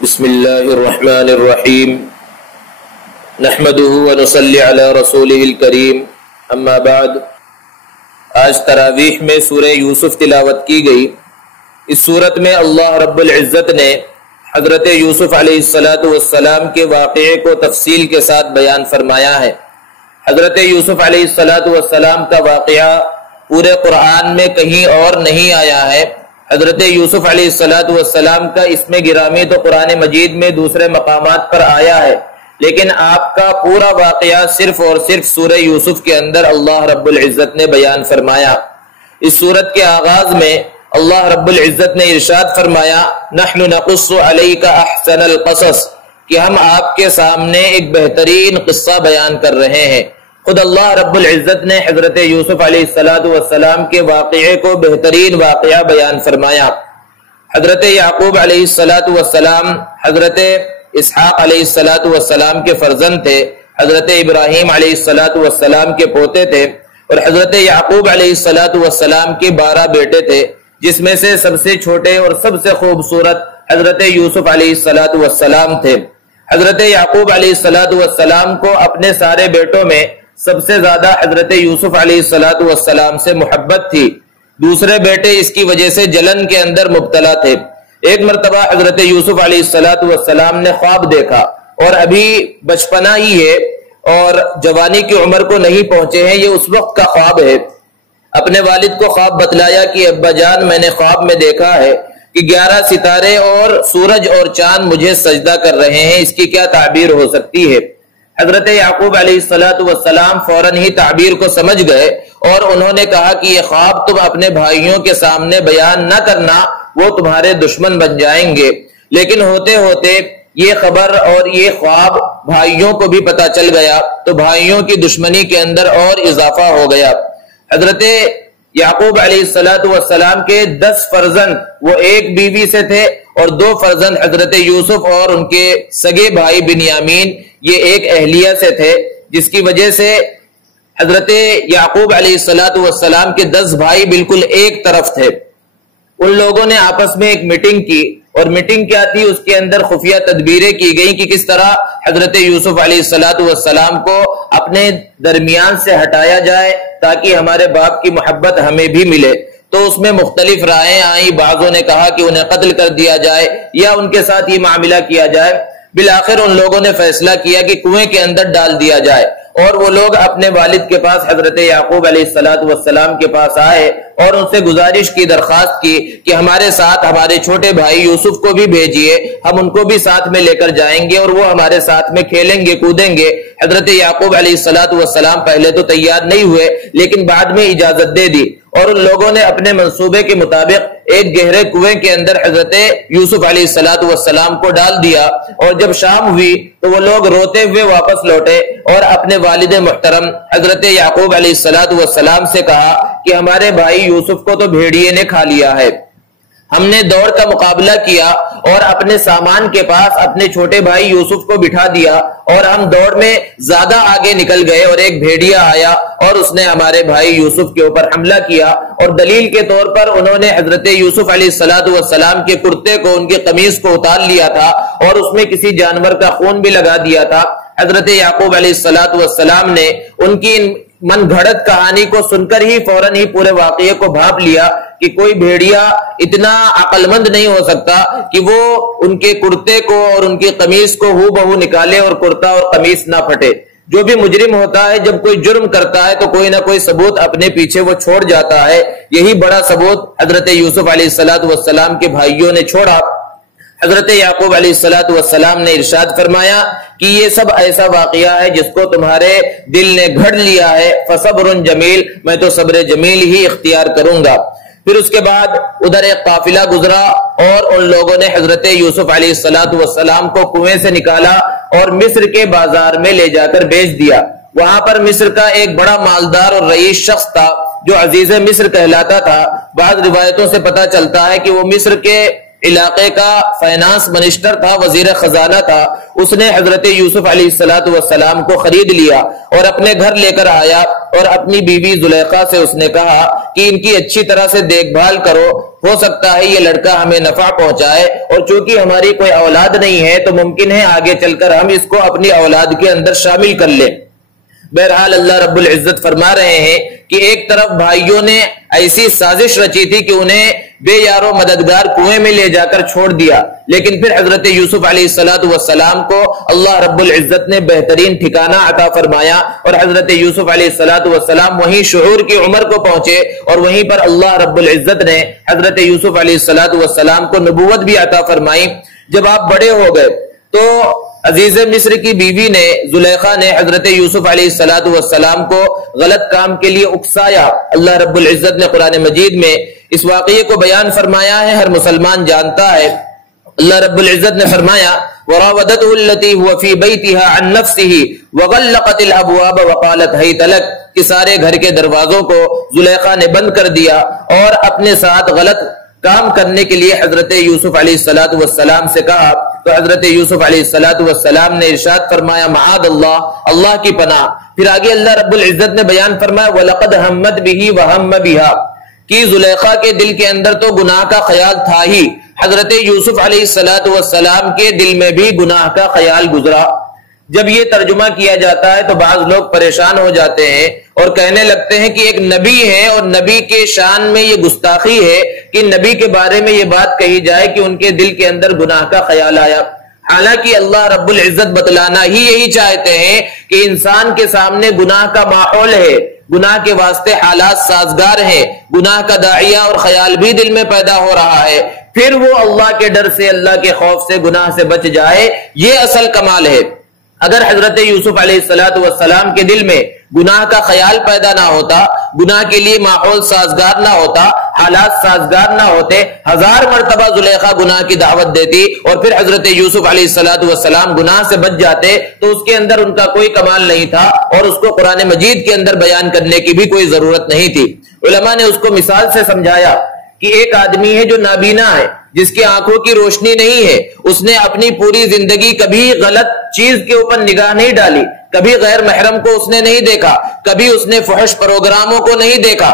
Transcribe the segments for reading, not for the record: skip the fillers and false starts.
بسم اللہ الرحمن الرحیم نحمده ونصلی علی رسولہ الکریم اما بعد۔ آج تراویح میں سورہ یوسف تلاوت کی گئی۔ اس سورت میں اللہ رب العزت نے حضرت یوسف علیہ السلام کے واقعے کو تفصیل کے ساتھ بیان فرمایا ہے۔ حضرت یوسف علیہ السلام کا واقعہ پورے قرآن میں کہیں اور نہیں آیا ہے۔ حضرت یوسف علیہ السلام کا اسم گرامی تو قرآن مجید میں دوسرے مقامات پر آیا ہے، لیکن آپ کا پورا واقعہ صرف اور صرف سورہ یوسف کے اندر اللہ رب العزت نے بیان فرمایا۔ اس سورت کے آغاز میں اللہ رب العزت نے ارشاد فرمایا، نحن نقص علیک احسن القصص، کہ ہم آپ کے سامنے ایک بہترین قصہ بیان کر رہے ہیں۔ خود اللہ رب العزت نے حضرت یوسف علیہ السلام کے واقعے کو بہترین واقعہ بیان فرمایا۔ حضرت یعقوب علیہ السلام حضرت اسحاق علیہ السلام کے فرزند تھے، حضرت ابراہیم علیہ السلام کے پوتے تھے، اور حضرت یعقوب علیہ السلام کے 12 بیٹے تھے، جس میں سے سب سے چھوٹے اور سب سے خوبصورت حضرت یوسف علیہ السلام تھے۔ حضرت یعقوب علیہ السلام کو اپنے سارے بیٹوں میں سب سے زیادہ حضرت یوسف علیہ السلام سے محبت تھی۔ دوسرے بیٹے اس کی وجہ سے جلن کے اندر مبتلا تھے۔ ایک مرتبہ حضرت یوسف علیہ السلام نے خواب دیکھا، اور ابھی بچپنا ہی ہے اور جوانی کی عمر کو نہیں پہنچے ہیں، یہ اس وقت کا خواب ہے۔ اپنے والد کو خواب بتلایا کہ ابا جان، میں نے خواب میں دیکھا ہے کہ 11 ستارے اور سورج اور چاند مجھے سجدہ کر رہے ہیں، اس کی کیا تعبیر ہو سکتی ہے؟ حضرت یعقوب علیہ السلام فوراً ہی تعبیر کو سمجھ گئے، اور انہوں نے کہا کہ یہ خواب تم اپنے بھائیوں کے سامنے بیان نہ کرنا، وہ تمہارے دشمن بن جائیں گے۔ لیکن ہوتے ہوتے یہ خبر اور یہ خواب بھائیوں کو بھی پتہ چل گیا، تو بھائیوں کی دشمنی کے اندر اور اضافہ ہو گیا۔ حضرت یعقوب علیہ السلام کے 10 فرزند وہ ایک بیوی سے تھے، اور 2 فرزند حضرت یوسف اور ان کے سگے بھائی بنیامین یہ ایک اہلیہ سے تھے، جس کی وجہ سے حضرت یعقوب علیہ السلام کے 10 بھائی بالکل ایک طرف تھے۔ ان لوگوں نے آپس میں ایک میٹنگ کی، اور میٹنگ کیا تھی؟ اس کے اندر خفیہ تدبیریں کی گئی کہ کس طرح حضرت یوسف علیہ السلام کو اپنے درمیان سے ہٹایا جائے تاکہ ہمارے باپ کی محبت ہمیں بھی ملے۔ تو اس میں مختلف رائے آئیں۔ بعضوں نے کہا کہ انہیں قتل کر دیا جائے یا ان کے ساتھ یہ معاملہ کیا جائے۔ بالآخر ان لوگوں نے فیصلہ کیا کہ کنویں کے اندر ڈال دیا جائے، اور وہ لوگ اپنے والد کے پاس حضرت یعقوب علیہ السلام کے پاس آئے اور ان سے گزارش کی، درخواست کی کہ ہمارے ساتھ ہمارے چھوٹے بھائی یوسف کو بھی بھیجیے، ہم ان کو بھی ساتھ میں لے کر جائیں گے اور وہ ہمارے ساتھ میں کھیلیں گے، کودیں گے۔ حضرت یعقوب علیہ السلام پہلے تو تیار نہیں ہوئے، لیکن بعد میں اجازت دے دی، اور ان لوگوں نے اپنے منصوبے کے مطابق ایک گہرے کنویں کے اندر حضرت یوسف علیہ السلام کو ڈال دیا۔ اور جب شام ہوئی تو وہ لوگ روتے ہوئے واپس لوٹے اور اپنے والد محترم حضرت یعقوب علیہ السلام سے کہا کہ ہمارے بھائی یوسف کو تو بھیڑیے نے کھا لیا ہے۔ ہم نے دوڑ کا مقابلہ کیا اور اپنے سامان کے پاس اپنے چھوٹے بھائی یوسف کو بٹھا دیا، اور ہم دوڑ میں زیادہ آگے نکل گئے، اور ایک بھیڑیا آیا اور اس نے ہمارے بھائی یوسف کے اوپر حملہ کیا، اور دلیل کے طور پر انہوں نے حضرت یوسف علیہ السلام کے کرتے کو، ان کی قمیص کو اتار لیا تھا، اور اس میں کسی جانور کا خون بھی لگا دیا تھا۔ حضرت یعقوب علیہ السلام نے ان کی من گھڑت کہانی کو سن کر ہی فوراً ہی پورے واقعے کو بھاپ لیا کہ کوئی بھیڑیا اتنا عقل مند نہیں ہو سکتا کہ وہ ان کے کرتے کو اور ان کی قمیص کو ہو بہو نکالے اور کرتا اور قمیص نہ پھٹے۔ جو بھی مجرم ہوتا ہے جب کوئی جرم کرتا ہے تو کوئی نہ کوئی ثبوت اپنے پیچھے وہ چھوڑ جاتا ہے، یہی بڑا ثبوت حضرت یوسف علیہ السلام کے بھائیوں نے چھوڑا۔ حضرت یعقوب علیہ السلام نے ارشاد فرمایا کہ یہ سب ایسا واقعہ ہے جس کو تمہارے دل نے گھڑ لیا ہے، فصبر جمیل، میں تو صبر جمیل ہی اختیار کروں گا۔ پھر اس کے بعد ادھر ایک قافلہ گزرا، اور ان لوگوں نے حضرت یوسف علیہ السلام کو کنویں سے نکالا اور مصر کے بازار میں لے جا کر بیچ دیا۔ وہاں پر مصر کا ایک بڑا مالدار اور رئیس شخص تھا جو عزیز مصر کہلاتا تھا۔ بعض روایتوں سے پتہ چلتا ہے کہ وہ مصر کے علاقے کا فائنانس منسٹر تھا، وزیر خزانہ تھا، اس نے حضرت یوسف علیہ السلام کو خرید لیا اور اپنے گھر لے کر آیا اور اپنی بیوی زلیخا سے اس نے کہا کہ ان کی اچھی طرح سے دیکھ بھال کرو، ہو سکتا ہے یہ لڑکا ہمیں نفع پہنچائے، اور چونکہ ہماری کوئی اولاد نہیں ہے تو ممکن ہے آگے چل کر ہم اس کو اپنی اولاد کے اندر شامل کر لیں۔ بہرحال اللہ رب العزت فرما رہے ہیں کہ ایک طرف بھائیوں نے ایسی سازش رچی تھی کہ انہیں بے یار و مددگار کنویں میں لے جا کر چھوڑ دیا، لیکن پھر حضرت یوسف علیہ السلام کو اللہ رب العزت نے بہترین ٹھکانہ عطا فرمایا، اور حضرت یوسف علیہ السلام وہیں شعور کی عمر کو پہنچے، اور وہیں پر اللہ رب العزت نے حضرت یوسف علیہ السلام کو نبوت بھی عطا فرمائی۔ جب آپ بڑے ہو گئے تو عزیز مصر کی بیوی نے، زلیخا نے حضرت یوسف علیہ السلام کو غلط کام کے لیے اکسایا۔ اللہ رب العزت نے قرآن مجید میں اس واقعے کو بیان فرمایا ہے، ہر مسلمان جانتا ہے۔ اللہ رب العزت نے فرمایا وراودته التي هو في بيتها عن نفسه وغلقت الابواب وقالت هيت لك، کہ سارے گھر کے دروازوں کو زلیخا نے بند کر دیا اور اپنے ساتھ غلط کام کرنے کے لیے حضرت یوسف علیہ السلام سے کہا، تو حضرت یوسف علیہ السلام نے ارشاد فرمایا معاذ اللہ، اللہ کی پناہ۔ پھر آگے اللہ رب العزت نے بیان فرمایا وَلَقَدْ هَمَّتْ بِهِ وَهَمَّ بِهَا، کہ زلیخا کے دل کے اندر تو گناہ کا خیال تھا ہی، حضرت یوسف علیہ السلام کے دل میں بھی گناہ کا خیال گزرا۔ جب یہ ترجمہ کیا جاتا ہے تو بعض لوگ پریشان ہو جاتے ہیں اور کہنے لگتے ہیں کہ ایک نبی ہے اور نبی کے شان میں یہ گستاخی ہے کہ نبی کے بارے میں یہ بات کہی جائے کہ ان کے دل کے اندر گناہ کا خیال آیا۔ حالانکہ اللہ رب العزت بتلانا ہی یہی چاہتے ہیں کہ انسان کے سامنے گناہ کا ماحول ہے، گناہ کے واسطے حالات سازگار ہیں، گناہ کا داعیہ اور خیال بھی دل میں پیدا ہو رہا ہے، پھر وہ اللہ کے ڈر سے، اللہ کے خوف سے، گناہ سے بچ جائے، یہ اصل کمال ہے۔ اگر حضرت یوسف علیہ السلام کے دل میں گناہ کا خیال پیدا نہ ہوتا، گناہ کے لیے ماحول سازگار نہ ہوتا، حالات سازگار نہ ہوتے، 1000 مرتبہ زلیخا گناہ کی دعوت دیتی اور پھر حضرت یوسف علیہ السلام گناہ سے بچ جاتے، تو اس کے اندر ان کا کوئی کمال نہیں تھا اور اس کو قرآن مجید کے اندر بیان کرنے کی بھی کوئی ضرورت نہیں تھی۔ علماء نے اس کو مثال سے سمجھایا کہ ایک آدمی ہے جو نابینا ہے، جس کی آنکھوں کی روشنی نہیں ہے، اس نے اپنی پوری زندگی کبھی غلط چیز کے اوپر نگاہ نہیں ڈالی، کبھی غیر محرم کو اس نے نہیں دیکھا، کبھی اس نے فحش پروگراموں کو نہیں دیکھا،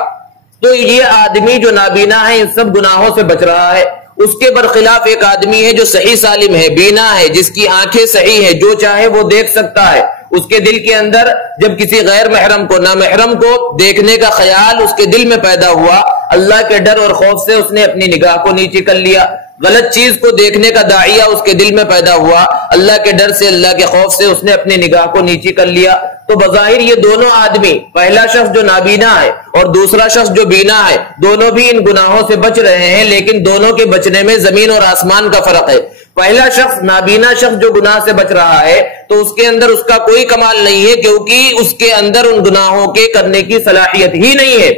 تو یہ آدمی جو نابینا ہے ان سب گناہوں سے بچ رہا ہے۔ اس کے برخلاف ایک آدمی ہے جو صحیح سالم ہے، بینا ہے، جس کی آنکھیں صحیح ہے، جو چاہے وہ دیکھ سکتا ہے۔ اس کے دل کے اندر جب کسی غیر محرم کو، نامحرم کو دیکھنے کا خیال اس کے دل میں پیدا ہوا، اللہ کے ڈر اور خوف سے اس نے اپنی نگاہ کو نیچے کر لیا۔ غلط چیز کو دیکھنے کا داعیہ اس کے دل میں پیدا ہوا، اللہ کے ڈر سے، اللہ کے خوف سے اس نے اپنی نگاہ کو نیچے کر لیا۔ تو بظاہر یہ دونوں آدمی، پہلا شخص جو نابینا ہے اور دوسرا شخص جو بینا ہے، دونوں بھی ان گناہوں سے بچ رہے ہیں، لیکن دونوں کے بچنے میں زمین اور آسمان کا فرق ہے۔ پہلا شخص، نابینا شخص جو گناہ سے بچ رہا ہے، تو اس کے اندر اس کا کوئی کمال نہیں ہے، کیونکہ اس کے اندر ان گناہوں کے کرنے کی صلاحیت ہی نہیں ہے۔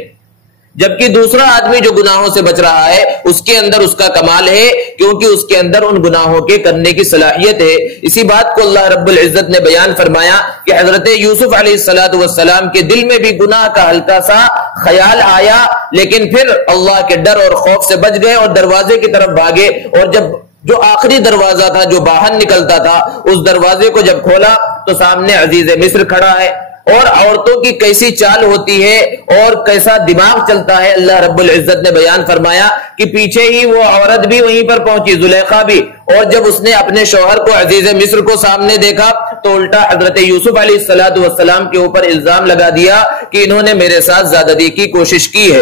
جبکہ دوسرا آدمی جو گناہوں سے بچ رہا ہے، اس کے اندر اس کا کمال ہے، کیونکہ اس کے اندر ان گناہوں کے کرنے کی صلاحیت ہے۔ اسی بات کو اللہ رب العزت نے بیان فرمایا کہ حضرت یوسف علیہ السلام کے دل میں بھی گناہ کا ہلکا سا خیال آیا، لیکن پھر اللہ کے ڈر اور خوف سے بچ گئے اور دروازے کی طرف بھاگے، اور جب جو آخری دروازہ تھا جو باہر نکلتا تھا، اس دروازے کو جب کھولا تو سامنے عزیز مصر کھڑا ہے۔ اور عورتوں کی کیسی چال ہوتی ہے اور کیسا دماغ چلتا ہے، اللہ رب العزت نے بیان فرمایا کہ پیچھے ہی وہ عورت بھی وہیں پر پہنچی، زلیخا بھی، اور جب اس نے اپنے شوہر کو، عزیز مصر کو سامنے دیکھا تو الٹا حضرت یوسف علیہ السلام کے اوپر الزام لگا دیا کہ انہوں نے میرے ساتھ زیادتی کی کوشش کی ہے۔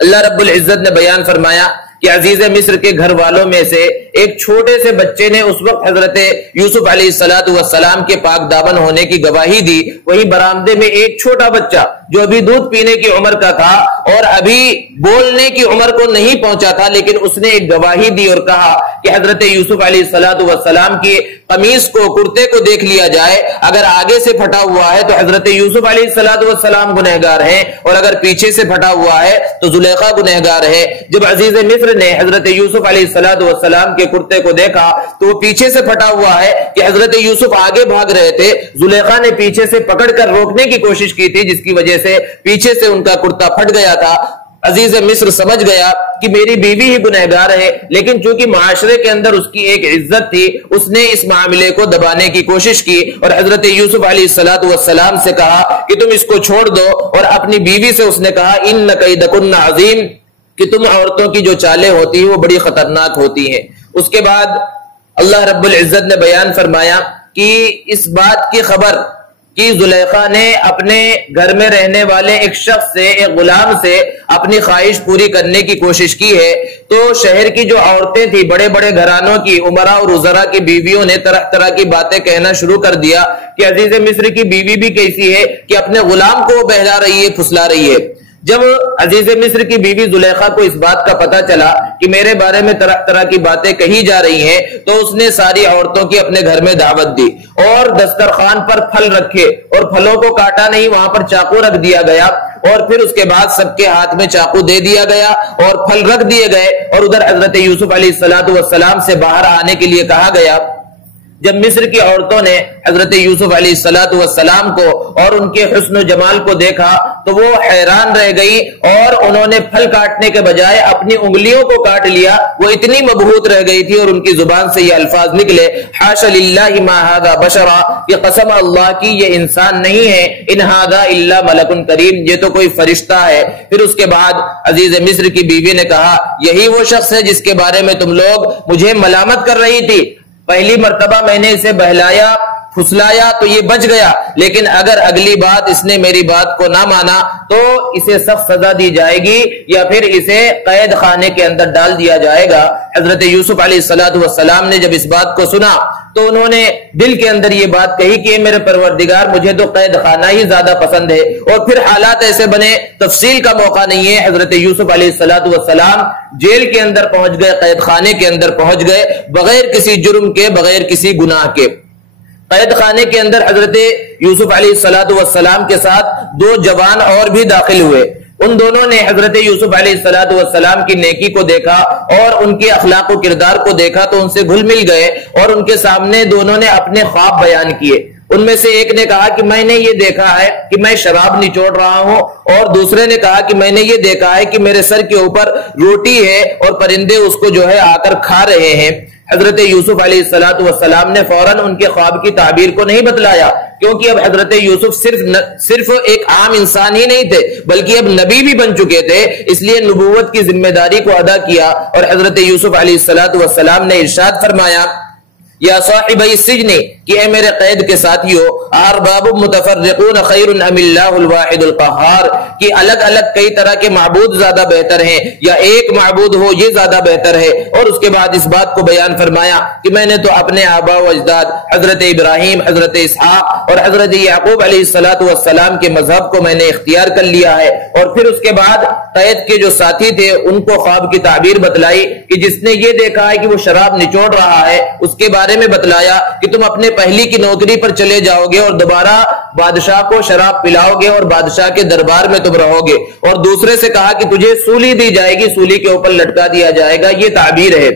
اللہ رب العزت نے بیان فرمایا کہ عزیز مصر کے گھر والوں میں سے ایک چھوٹے سے بچے نے اس وقت حضرت یوسف علیہ السلام کے پاک دامن ہونے کی گواہی دی۔ وہی برآمدے میں ایک چھوٹا بچہ جو ابھی دودھ پینے کی عمر کا تھا اور ابھی بولنے کی عمر کو نہیں پہنچا تھا، لیکن اس نے ایک گواہی دی اور کہا کہ حضرت یوسف علیہ السلام کی قمیص کو، کرتے کو دیکھ لیا جائے، اگر آگے سے پھٹا ہوا ہے تو حضرت یوسف علیہ السلام گنہگار ہیں، اور اگر پیچھے سے پھٹا ہوا ہے تو زلیخا گنہگار ہے۔ جب عزیز مصر نے حضرت یوسف علیہ السلام کے کرتے کو دیکھا تو وہ پیچھے سے پھٹا ہوا ہے کہ حضرت یوسف آگے بھاگ رہے تھے، زلیخا نے پیچھے سے پکڑ کر روکنے کی کوشش کی تھی، جس کی وجہ سے پیچھے سے ان کا کرتا پھٹ گیا تھا۔ عزیز مصر سمجھ گیا کہ میری بیوی ہی گنہگار ہے، لیکن چونکہ معاشرے کے اندر اس کی ایک عزت تھی، اس نے اس معاملے کو دبانے کی کوشش کی اور حضرت یوسف علیہ السلام سے کہا کہ تم اس کو چھوڑ دو، اور اپنی بیوی سے اس نے کہا ان کیدکن عظیم، کہ تم عورتوں کی جو چالیں ہوتی ہیں وہ بڑی خطرناک ہوتی ہیں۔ اس کے بعد اللہ رب العزت نے بیان فرمایا کہ اس بات کی خبر کہ زلیخا نے اپنے گھر میں رہنے والے ایک شخص سے، ایک غلام سے اپنی خواہش پوری کرنے کی کوشش کی ہے، تو شہر کی جو عورتیں تھیں، بڑے بڑے گھرانوں کی امراء اور وزراء کی بیویوں نے طرح طرح کی باتیں کہنا شروع کر دیا کہ عزیز مصر کی بیوی بھی کیسی ہے کہ اپنے غلام کو بہلا رہی ہے، پھسلا رہی ہے۔ جب عزیز مصر کی بیوی زلیخا کو اس بات کا پتہ چلا کہ میرے بارے میں طرح طرح کی باتیں کہی جا رہی ہیں، تو اس نے ساری عورتوں کی اپنے گھر میں دعوت دی اور دسترخوان پر پھل رکھے اور پھلوں کو کاٹا نہیں، وہاں پر چاقو رکھ دیا گیا، اور پھر اس کے بعد سب کے ہاتھ میں چاقو دے دیا گیا اور پھل رکھ دیے گئے، اور ادھر حضرت یوسف علیہ السلام سے باہر آنے کے لیے کہا گیا۔ جب مصر کی عورتوں نے حضرت یوسف علیہ السلام کو اور ان کے حسن و جمال کو دیکھا تو وہ حیران رہ گئی، اور انہوں نے پھل کاٹنے کے بجائے اپنی انگلیوں کو کاٹ لیا۔ وہ اتنی مبہوت رہ گئی تھی اور ان کی زبان سے یہ الفاظ نکلے حاشا للہ ما ھذا بشرا، کہ قسم اللہ کی یہ انسان نہیں ہے، ان ھذا الا ملک کریم، یہ تو کوئی فرشتہ ہے۔ پھر اس کے بعد عزیز مصر کی بیوی نے کہا یہی وہ شخص ہے جس کے بارے میں تم لوگ مجھے ملامت کر رہی تھی، پہلی مرتبہ میں نے اسے بہلایا پھسلایا تو یہ بچ گیا، لیکن اگر اگلی بات اس نے میری بات کو نہ مانا تو اسے سخت سزا دی جائے گی یا پھر اسے قید خانے کے اندر ڈال دیا جائے گا۔ حضرت یوسف علیہ السلام نے جب اس بات کو سنا تو انہوں نے دل کے اندر یہ بات کہی کہ میرے پروردگار مجھے تو قید خانہ ہی زیادہ پسند ہے، اور پھر حالات ایسے بنے، تفصیل کا موقع نہیں ہے، حضرت یوسف علیہ السلام جیل کے اندر پہنچ گئے، قید خانے کے اندر پہنچ گئے، بغیر کسی جرم کے، بغیر کسی گناہ کے۔ قید خانے کے اندر حضرت یوسف علیہ السلام کے ساتھ دو جوان اور بھی داخل ہوئے۔ ان دونوں نے حضرت یوسف علیہ السلام کی نیکی کو دیکھا اور ان کے اخلاق و کردار کو دیکھا تو ان سے گھل مل گئے، اور ان کے سامنے دونوں نے اپنے خواب بیان کیے۔ ان میں سے ایک نے کہا کہ میں نے یہ دیکھا ہے کہ میں شراب نچوڑ رہا ہوں، اور دوسرے نے کہا کہ میں نے یہ دیکھا ہے کہ میرے سر کے اوپر روٹی ہے اور پرندے اس کو جو ہے آ کر کھا رہے ہیں۔ حضرت یوسف علیہ السلام نے فوراً ان کے خواب کی تعبیر کو نہیں بتلایا، کیونکہ اب حضرت یوسف صرف ایک عام انسان ہی نہیں تھے بلکہ اب نبی بھی بن چکے تھے، اس لیے نبوت کی ذمہ داری کو ادا کیا، اور حضرت یوسف علیہ السلام نے ارشاد فرمایا یا صاحب السجن، کہ اے میرے قید کے ساتھیو، ارباب متفرقون خیر ام اللہ الواحد القہار، کہ الگ الگ کئی طرح کے معبود زیادہ بہتر ہیں یا ایک معبود ہو یہ زیادہ بہتر ہے۔ اور اس کے بعد اس بات کو بیان فرمایا کہ میں نے تو اپنے آبا و اجداد حضرت ابراہیم، حضرت اسحاق اور حضرت یعقوب علیہ السلام کے مذہب کو میں نے اختیار کر لیا ہے۔ اور پھر اس کے بعد قید کے جو ساتھی تھے ان کو خواب کی تعبیر بتلائی کہ جس نے یہ دیکھا ہے کہ وہ شراب نچوڑ رہا ہے، اس کے بارے میں بتلایا کہ تم اپنے پہلی کی نوکری پر چلے جاؤ گے اور دوبارہ بادشاہ کو شراب پلاؤ گے اور بادشاہ کے دربار میں تم رہو گے، اور دوسرے سے کہا کہ تجھے سولی دی جائے گی، سولی کے اوپر لٹکا دیا جائے گا، یہ تعبیر ہے۔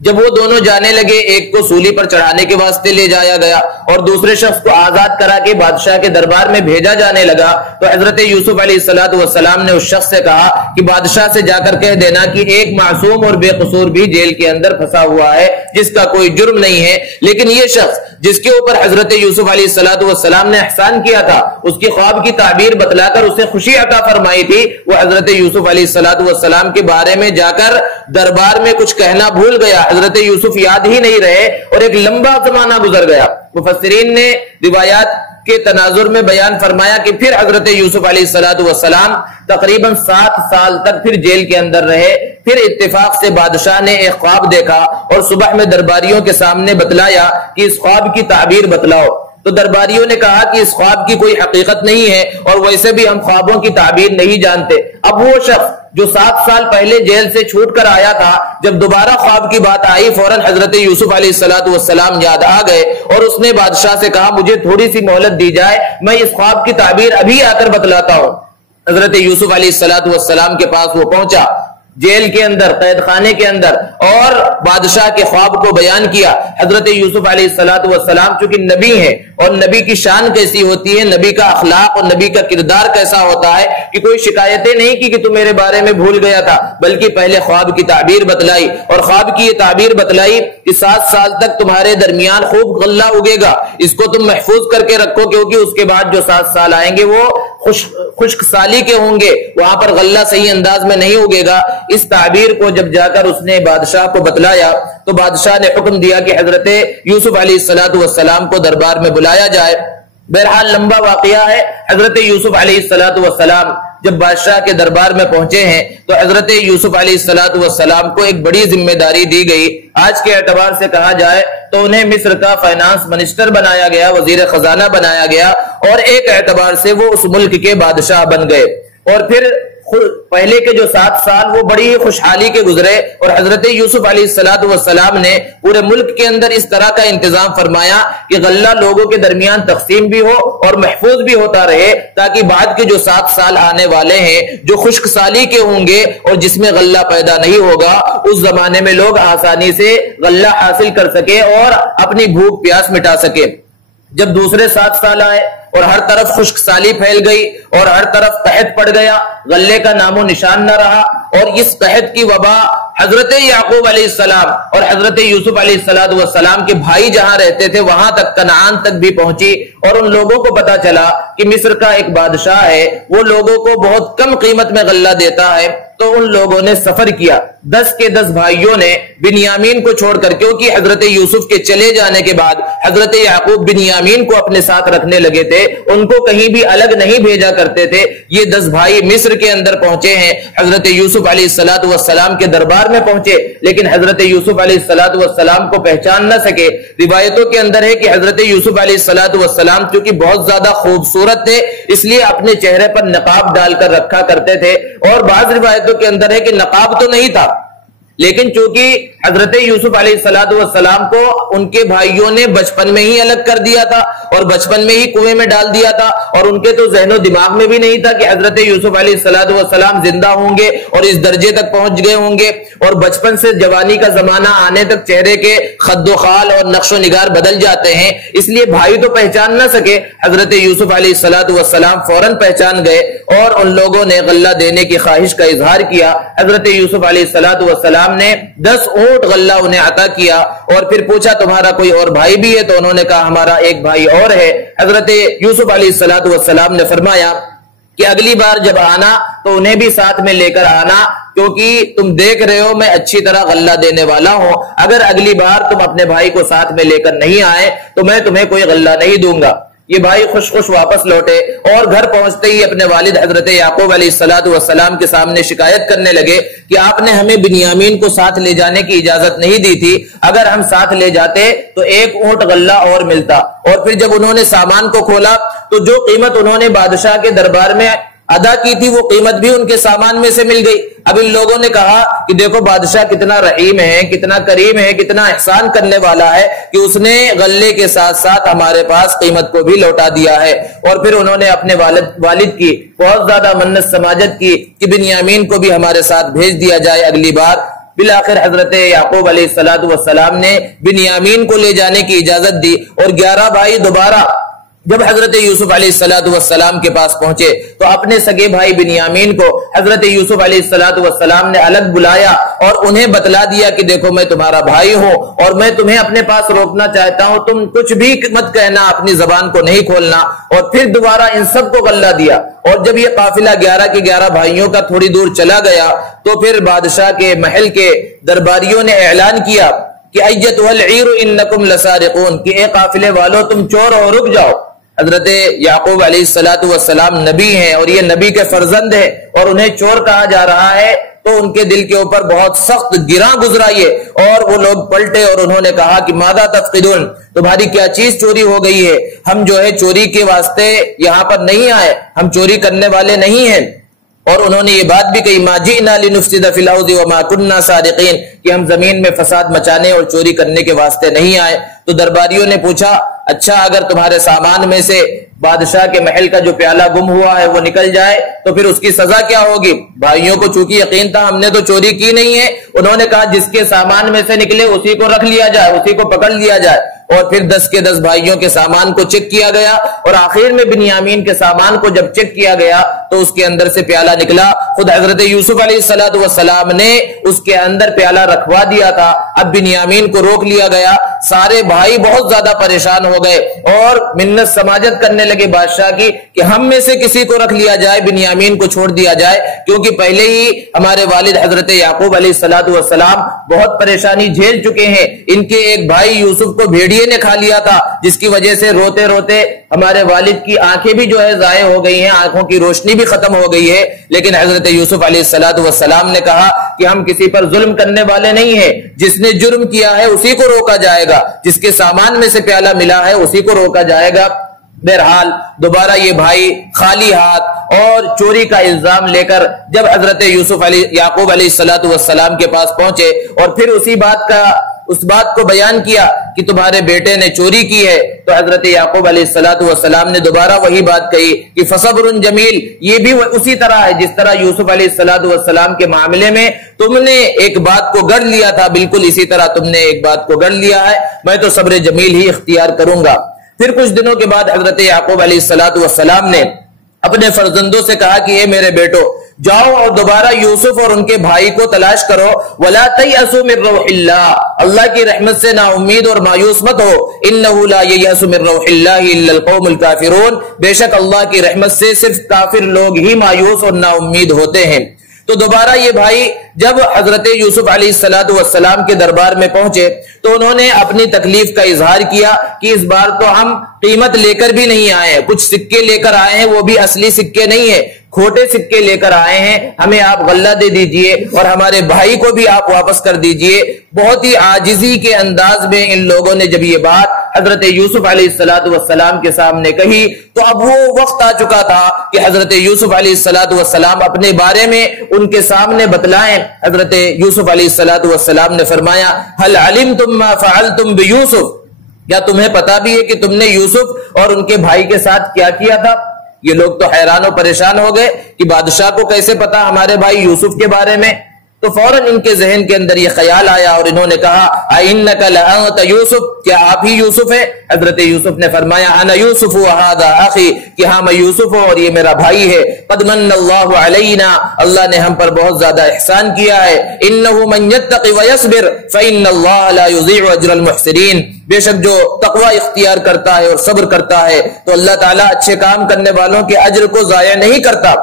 جب وہ دونوں جانے لگے، ایک کو سولی پر چڑھانے کے واسطے لے جایا گیا اور دوسرے شخص کو آزاد کرا کے بادشاہ کے دربار میں بھیجا جانے لگا، تو حضرت یوسف علیہ السلام نے اس شخص سے کہا کہ بادشاہ سے جا کر کہہ دینا کہ ایک معصوم اور بے قصور بھی جیل کے اندر پھنسا ہوا ہے جس کا کوئی جرم نہیں ہے، لیکن یہ شخص جس کے اوپر حضرت یوسف علیہ السلام نے احسان کیا تھا، اس کی خواب کی تعبیر بتلا کر اسے خوشی عطا فرمائی تھی، وہ حضرت یوسف علیہ السلام کے بارے میں جا کر دربار میں کچھ کہنا بھول گیا، حضرت یوسف یاد ہی نہیں رہے اور ایک لمبا زمانہ گزر گیا۔ مفسرین نے روایات کے تناظر میں بیان فرمایا کہ پھر حضرت یوسف علیہ السلام تقریباً 7 سال تک پھر جیل کے اندر رہے۔ پھر اتفاق سے بادشاہ نے ایک خواب دیکھا اور صبح میں درباریوں کے سامنے بتلایا کہ اس خواب کی تعبیر بتلاؤ، تو درباریوں نے کہا کہ اس خواب کی کوئی حقیقت نہیں ہے اور ویسے بھی ہم خوابوں کی تعبیر نہیں جانتے۔ اب وہ شخص جو 7 سال پہلے جیل سے چھوٹ کر آیا تھا، جب دوبارہ خواب کی بات آئی فوراً حضرت یوسف علیہ السلام یاد آ گئے اور اس نے بادشاہ سے کہا مجھے تھوڑی سی مہلت دی جائے، میں اس خواب کی تعبیر ابھی آ کر بتلاتا ہوں۔ حضرت یوسف علیہ السلام کے پاس وہ پہنچا جیل کے اندر، قید خانے کے اندر، اور بادشاہ کے خواب کو بیان کیا۔ حضرت یوسف علیہ السلام چونکہ نبی ہیں، اور نبی کی شان کیسی ہوتی ہے، نبی کا اخلاق اور نبی کا کردار کیسا ہوتا ہے کہ کوئی شکایتیں نہیں کی کہ تو میرے بارے میں بھول گیا تھا، بلکہ پہلے خواب کی تعبیر بتلائی، اور خواب کی یہ تعبیر بتلائی کہ 7 سال تک تمہارے درمیان خوب غلہ اگے گا، اس کو تم محفوظ کر کے رکھو، کیونکہ اس کے بعد جو 7 سال آئیں گے وہ خشک سالی کے ہوں گے، وہاں پر غلہ صحیح انداز میں نہیں اگے گا۔ اس تعبیر کو جب جا کر اس نے بادشاہ کو بتلایا تو بادشاہ نے حکم دیا کہ حضرت یوسف علیہ السلام کو دربار میں بلایا جائے۔ بہرحال لمبا واقعہ ہے۔ حضرت یوسف علیہ السلام جب بادشاہ کے دربار میں پہنچے ہیں تو حضرت یوسف علیہ السلام کو ایک بڑی ذمہ داری دی گئی۔ آج کے اعتبار سے کہا جائے تو انہیں مصر کا فائنانس منسٹر بنایا گیا، وزیر خزانہ بنایا گیا، اور ایک اعتبار سے وہ اس ملک کے بادشاہ بن گئے۔ اور پھر پہلے کے جو 7 سال وہ بڑی خوشحالی کے گزرے، اور حضرت یوسف علیہ السلام نے پورے ملک کے اندر اس طرح کا انتظام فرمایا کہ غلہ لوگوں کے درمیان تقسیم بھی ہو اور محفوظ بھی ہوتا رہے، تاکہ بعد کے جو 7 سال آنے والے ہیں جو خشک سالی کے ہوں گے اور جس میں غلہ پیدا نہیں ہوگا، اس زمانے میں لوگ آسانی سے غلہ حاصل کر سکے اور اپنی بھوک پیاس مٹا سکے۔ جب دوسرے 7 سال آئے اور ہر طرف خشک سالی پھیل گئی اور ہر طرف قحط پڑ گیا، غلے کا نام و نشان نہ رہا، اور اس قحط کی وبا حضرت یعقوب علیہ السلام اور حضرت یوسف علیہ السلام کے بھائی جہاں رہتے تھے وہاں تک، کنعان تک بھی پہنچی، اور ان لوگوں کو پتا چلا کہ مصر کا ایک بادشاہ ہے، وہ لوگوں کو بہت کم قیمت میں غلہ دیتا ہے۔ تو ان لوگوں نے سفر کیا، 10 کے 10 بھائیوں نے بنیامین کو چھوڑ کر، کیونکہ حضرت یوسف کے چلے جانے کے بعد حضرت یعقوب بنیامین کو اپنے ساتھ رکھنے لگے تھے، ان کو کہیں بھی الگ نہیں بھیجا کرتے تھے۔ یہ 10 بھائی مصر کے اندر پہنچے ہیں، حضرت یوسف علیہ السلام کے دربار میں پہنچے، لیکن حضرت یوسف علیہ السلام کو پہچان نہ سکے۔ روایتوں کے اندر ہے کہ حضرت یوسف علیہ السلام چونکہ بہت زیادہ خوبصورت تھے، اس لیے اپنے چہرے پر نقاب ڈال کر رکھا کرتے تھے، اور بعض روایتوں کے اندر ہے کہ نقاب تو نہیں تھا، لیکن چونکہ حضرت یوسف علیہ السلام کو ان کے بھائیوں نے بچپن میں ہی الگ کر دیا تھا اور بچپن میں ہی کنویں میں ڈال دیا تھا، اور ان کے تو ذہن و دماغ میں بھی نہیں تھا کہ حضرت یوسف علیہ السلام زندہ ہوں گے اور اس درجے تک پہنچ گئے ہوں گے، اور بچپن سے جوانی کا زمانہ آنے تک چہرے کے خد و خال اور نقش و نگار بدل جاتے ہیں، اس لیے بھائی تو پہچان نہ سکے۔ حضرت یوسف علیہ السلام فوراً پہچان گئے اور ان لوگوں نے غلہ دینے کی خواہش کا اظہار کیا۔ حضرت یوسف علیہ السلام نے 10 اونٹ غلہ انہیں عطا کیا، اور پھر پوچھا تمہارا کوئی اور بھائی بھی ہے؟ تو انہوں نے کہا ہمارا ایک بھائی اور ہے۔ حضرت یوسف علیہ السلام نے فرمایا کہ اگلی بار جب آنا تو انہیں بھی ساتھ میں لے کر آنا، کیونکہ تم دیکھ رہے ہو میں اچھی طرح غلہ دینے والا ہوں، اگر اگلی بار تم اپنے بھائی کو ساتھ میں لے کر نہیں آئے تو میں تمہیں کوئی غلہ نہیں دوں گا۔ یہ بھائی خوش خوش واپس لوٹے اور گھر پہنچتے ہی اپنے والد حضرت یعقوب علیہ السلام کے سامنے شکایت کرنے لگے کہ آپ نے ہمیں بنیامین کو ساتھ لے جانے کی اجازت نہیں دی تھی، اگر ہم ساتھ لے جاتے تو 1 اونٹ غلہ اور ملتا۔ اور پھر جب انہوں نے سامان کو کھولا تو جو قیمت انہوں نے بادشاہ کے دربار میں ادا کی تھی وہ قیمت بھی ان کے سامان میں سے مل گئی۔ اب ان لوگوں نے کہا کہ دیکھو بادشاہ کتنا رحیم ہے، کتنا کریم ہے، کتنا احسان کرنے والا ہے کہ اس نے غلے کے ساتھ ساتھ ہمارے پاس قیمت کو بھی لوٹا دیا ہے۔ اور پھر انہوں نے اپنے والد کی بہت زیادہ منت سماجت کی کہ بنیامین کو بھی ہمارے ساتھ بھیج دیا جائے اگلی بار۔ بالآخر حضرت یعقوب علیہ السلام نے بنیامین کو لے جانے کی اجازت دی، اور 11 بھائی دوبارہ جب حضرت یوسف علیہ السلام کے پاس پہنچے تو اپنے سگے بھائی بنیامین کو حضرت یوسف علیہ السلام نے الگ بلایا اور انہیں بتلا دیا کہ دیکھو میں تمہارا بھائی ہوں اور میں تمہیں اپنے پاس روکنا چاہتا ہوں، تم کچھ بھی مت کہنا، اپنی زبان کو نہیں کھولنا۔ اور پھر دوبارہ ان سب کو غلہ دیا، اور جب یہ قافلہ 11 کے 11 بھائیوں کا تھوڑی دور چلا گیا تو پھر بادشاہ کے محل کے درباریوں نے اعلان کیا کہ ایتھا العیر انکم لسارقون، کہ اے قافلے والو تم چور ہو، رک جاؤ۔ حضرت یعقوب علیہ السلام نبی ہیں اور یہ نبی کے فرزند ہیں اور انہیں چور کہا جا رہا ہے، تو ان کے دل کے اوپر بہت سخت گراں گزرا یہ، اور وہ لوگ پلٹے اور انہوں نے کہا کہ ماذا تفقدون، تمہاری کیا چیز چوری ہو گئی ہے؟ ہم جو ہے چوری کے واسطے یہاں پر نہیں آئے، ہم چوری کرنے والے نہیں ہیں۔ اور انہوں نے یہ بات بھی کہی ما جئنا لنفسد فی الارض وما كنا سارقین، کہ ہم زمین میں فساد مچانے اور چوری کرنے کے واسطے نہیں آئے۔ تو درباریوں نے پوچھا اچھا اگر تمہارے سامان میں سے بادشاہ کے محل کا جو پیالہ گم ہوا ہے وہ نکل جائے تو پھر اس کی سزا کیا ہوگی؟ بھائیوں کو چونکہ یقین تھا ہم نے تو چوری کی نہیں ہے، انہوں نے کہا جس کے سامان میں سے نکلے اسی کو رکھ لیا جائے، اسی کو پکڑ لیا جائے۔ اور پھر 10 کے 10 بھائیوں کے سامان کو چیک کیا گیا، اور آخر میں بنیامین کے سامان کو جب چیک کیا گیا تو اس کے اندر سے پیالہ نکلا۔ خود حضرت یوسف علیہ السلام نے اس کے اندر پیالہ رکھوا دیا تھا۔ اب بنیامین کو روک لیا گیا، سارے بھائی بہت زیادہ پریشان ہو گئے اور منت سماجت کرنے لگے بادشاہ کی کہ ہم میں سے کسی کو رکھ لیا جائے، بنیامین کو چھوڑ دیا جائے، کیونکہ پہلے ہی ہمارے والد حضرت یعقوب علیہ السلام بہت پریشانی جھیل چکے ہیں۔ ان کے ایک بھائی یوسف کو بھیڑیے نے کھا لیا تھا، جس کی وجہ سے روتے روتے ہمارے والد کی آنکھیں بھی جو ہے ضائع ہو گئی ہیں، آنکھوں کی روشنی بھی ختم ہو گئی ہے۔ لیکن حضرت یوسف علیہ السلام نے کہا کہ ہم کسی پر ظلم کرنے والے نہیں ہیں، جس نے جرم کیا ہے اسی کو روکا جائے گا، جس کے سامان میں سے پیالہ ملا ہے اسی کو روکا جائے گا۔ بہرحال دوبارہ یہ بھائی خالی ہاتھ اور چوری کا الزام لے کر جب حضرت یعقوب علیہ السلام کے پاس پہنچے اور پھر اس بات کو بیان کیا کہ تمہارے بیٹے نے چوری کی ہے، تو حضرت یعقوب علیہ السلام نے دوبارہ وہی بات کہی کہ فصبر جمیل، یہ بھی اسی طرح ہے جس طرح یوسف علیہ السلام کے معاملے میں تم نے ایک بات کو گڑھ لیا تھا، بالکل اسی طرح تم نے ایک بات کو گڑھ لیا ہے، میں تو صبر جمیل ہی اختیار کروں گا۔ پھر کچھ دنوں کے بعد حضرت یعقوب علیہ السلام نے اپنے فرزندوں سے کہا کہ اے میرے بیٹو، جاؤ اور دوبارہ یوسف اور ان کے بھائی کو تلاش کرو، وَلَا تَيْأَسُوا مِن رَوْحِ اللَّهِ، اللہ کی رحمت سے نا امید اور مایوس مت ہو، إِنَّهُ لَا يَيْأَسُ مِن رَوْحِ اللَّهِ إِلَّا الْقَوْمُ الْكَافِرُونَ، بے شک اللہ کی رحمت سے صرف کافر لوگ ہی مایوس اور نا امید ہوتے ہیں۔ تو دوبارہ یہ بھائی جب حضرت یوسف علیہ السلام کے دربار میں پہنچے تو انہوں نے اپنی تکلیف کا اظہار کیا کہ اس بار تو ہم قیمت لے کر بھی نہیں آئے ہیں، کچھ سکے لے کر آئے ہیں، وہ بھی اصلی سکے نہیں ہیں، کھوٹے سکے لے کر آئے ہیں، ہمیں آپ غلہ دے دیجئے اور ہمارے بھائی کو بھی آپ واپس کر دیجئے۔ بہت ہی عاجزی کے انداز میں ان لوگوں نے جب یہ بات حضرت یوسف علیہ السلام کے سامنے کہی تو اب وہ وقت آ چکا تھا کہ حضرت یوسف علیہ السلام اپنے بارے میں ان کے سامنے بتلائیں۔ حضرت یوسف علیہ السلام نے فرمایا هل علمتم ما فعلتم بيوسف، کیا تمہیں پتا بھی ہے کہ تم نے یوسف اور ان کے بھائی کے ساتھ کیا کیا تھا؟ یہ لوگ تو حیران و پریشان ہو گئے کہ بادشاہ کو کیسے پتا ہمارے بھائی یوسف کے بارے میں؟ تو فوراً ان کے ذہن کے اندر یہ خیال آیا اور انہوں نے کہا اِنَّكَ لَأَنْتَ یوسف، کیا آپ ہی یوسف ہے؟ حضرت یوسف نے فرمایا انا یوسف وهذا اخی، کہ ہاں میں یوسف ہوں اور یہ میرا بھائی ہے۔ قد من اللہ علینا، اللہ نے ہم پر بہت زیادہ احسان کیا ہے۔ انه من يتق ويصبر فإن الله لا يضيع اجر المحسنین، بے شک جو تقوی اختیار کرتا ہے اور صبر کرتا ہے تو اللہ تعالیٰ اچھے کام کرنے والوں کے اجر کو ضائع نہیں کرتا۔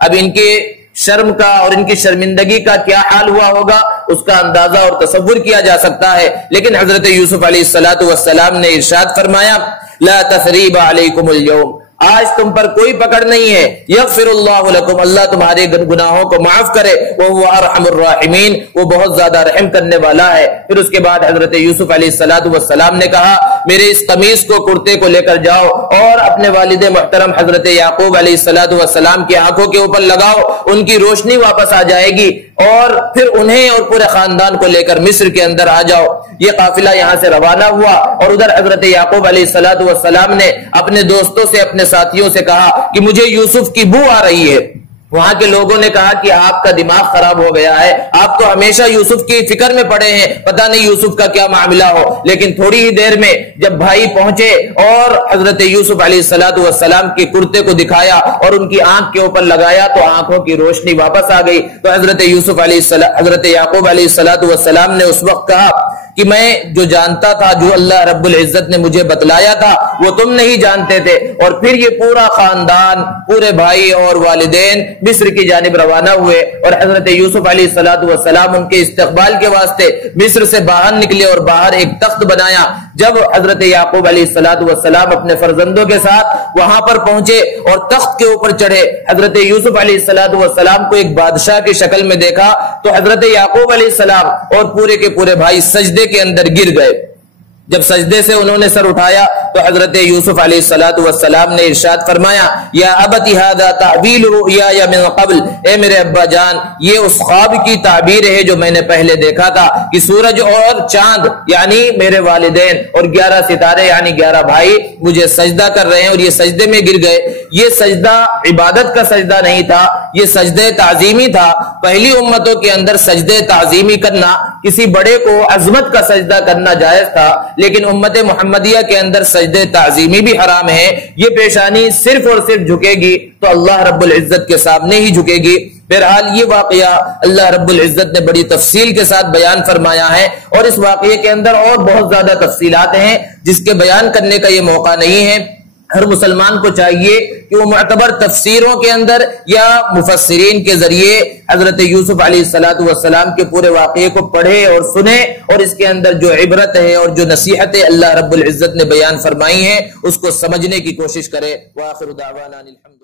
اب ان کے شرم کا اور ان کی شرمندگی کا کیا حال ہوا ہوگا اس کا اندازہ اور تصور کیا جا سکتا ہے، لیکن حضرت یوسف علیہ السلام نے ارشاد فرمایا لا تثریب علیکم اليوم، آج تم پر کوئی پکڑ نہیں ہے، یغفر اللہ لکم، اللہ تمہارے گناہوں کو معاف کرے، وہو ارحم الراحمین، وہ بہت زیادہ رحم کرنے والا ہے۔ پھر اس کے بعد حضرت یوسف علیہ السلام نے کہا میرے اس قمیص کو کرتے کو لے کر جاؤ اور اپنے والد محترم حضرت یعقوب علیہ السلام کی آنکھوں کے اوپر لگاؤ، ان کی روشنی واپس آ جائے گی، اور پھر انہیں اور پورے خاندان کو لے کر مصر کے اندر آ جاؤ۔ یہ قافلہ یہاں سے روانہ ہوا اور ادھر حضرت یعقوب علیہ السلام نے اپنے دوستوں سے اپنے ساتھیوں سے کہا کہ مجھے یوسف کی بو آ رہی ہے۔ وہاں کے لوگوں نے کہا کہ آپ کا دماغ خراب ہو گیا ہے، آپ تو ہمیشہ یوسف کی فکر میں پڑے ہیں، پتہ نہیں یوسف کا کیا معاملہ ہو۔ لیکن تھوڑی ہی دیر میں جب بھائی پہنچے اور حضرت یوسف علیہ السلام کے کرتے کو دکھایا اور ان کی آنکھ کے اوپر لگایا تو آنکھوں کی روشنی واپس آ گئی۔ تو حضرت یعقوب علیہ السلام نے اس وقت کہا کہ میں جو جانتا تھا، جو اللہ رب العزت نے مجھے بتلایا تھا وہ تم نہیں جانتے تھے۔ اور پھر یہ پورا خاندان، پورے بھائی اور والدین مصر کی جانب روانہ ہوئے اور حضرت یوسف علیہ السلام ان کے استقبال کے واسطے مصر سے باہر نکلے اور باہر ایک تخت بنایا۔ جب حضرت یعقوب علیہ السلام اپنے فرزندوں کے ساتھ وہاں پر پہنچے اور تخت کے اوپر چڑھے، حضرت یوسف علیہ السلام کو ایک بادشاہ کی شکل میں دیکھا تو حضرت یعقوب علیہ السلام اور پورے کے پورے بھائی سجدے کے اندر گر گئے۔ جب سجدے سے انہوں نے سر اٹھایا تو حضرت یوسف علیہ السلام نے ارشاد فرمایا یا ابت ھذا تعبیل رؤیایا من قبل، اے میرے ابا جان یہ اس خواب کی تعبیر ہے جو میں نے پہلے دیکھا تھا کہ سورج اور چاند یعنی میرے والدین اور 11 ستارے یعنی 11 بھائی مجھے سجدہ کر رہے ہیں اور یہ سجدے میں گر گئے۔ یہ سجدہ عبادت کا سجدہ نہیں تھا، یہ سجدہ تعظیمی تھا۔ پہلی امتوں کے اندر سجدہ تعظیمی کرنا، کسی بڑے کو عظمت کا سجدہ کرنا جائز تھا، لیکن امت محمدیہ کے اندر سجدہ تعظیمی بھی حرام ہے۔ یہ پیشانی صرف اور صرف جھکے گی تو اللہ رب العزت کے سامنے ہی جھکے گی۔ بہرحال یہ واقعہ اللہ رب العزت نے بڑی تفصیل کے ساتھ بیان فرمایا ہے، اور اس واقعے کے اندر اور بہت زیادہ تفصیلات ہیں جس کے بیان کرنے کا یہ موقع نہیں ہے۔ ہر مسلمان کو چاہیے کہ وہ معتبر تفسیروں کے اندر یا مفسرین کے ذریعے حضرت یوسف علیہ السلام کے پورے واقعے کو پڑھے اور سنے، اور اس کے اندر جو عبرت ہے اور جو نصیحتیں اللہ رب العزت نے بیان فرمائی ہیں اس کو سمجھنے کی کوشش کرے۔ وآخر دعوانا الحمد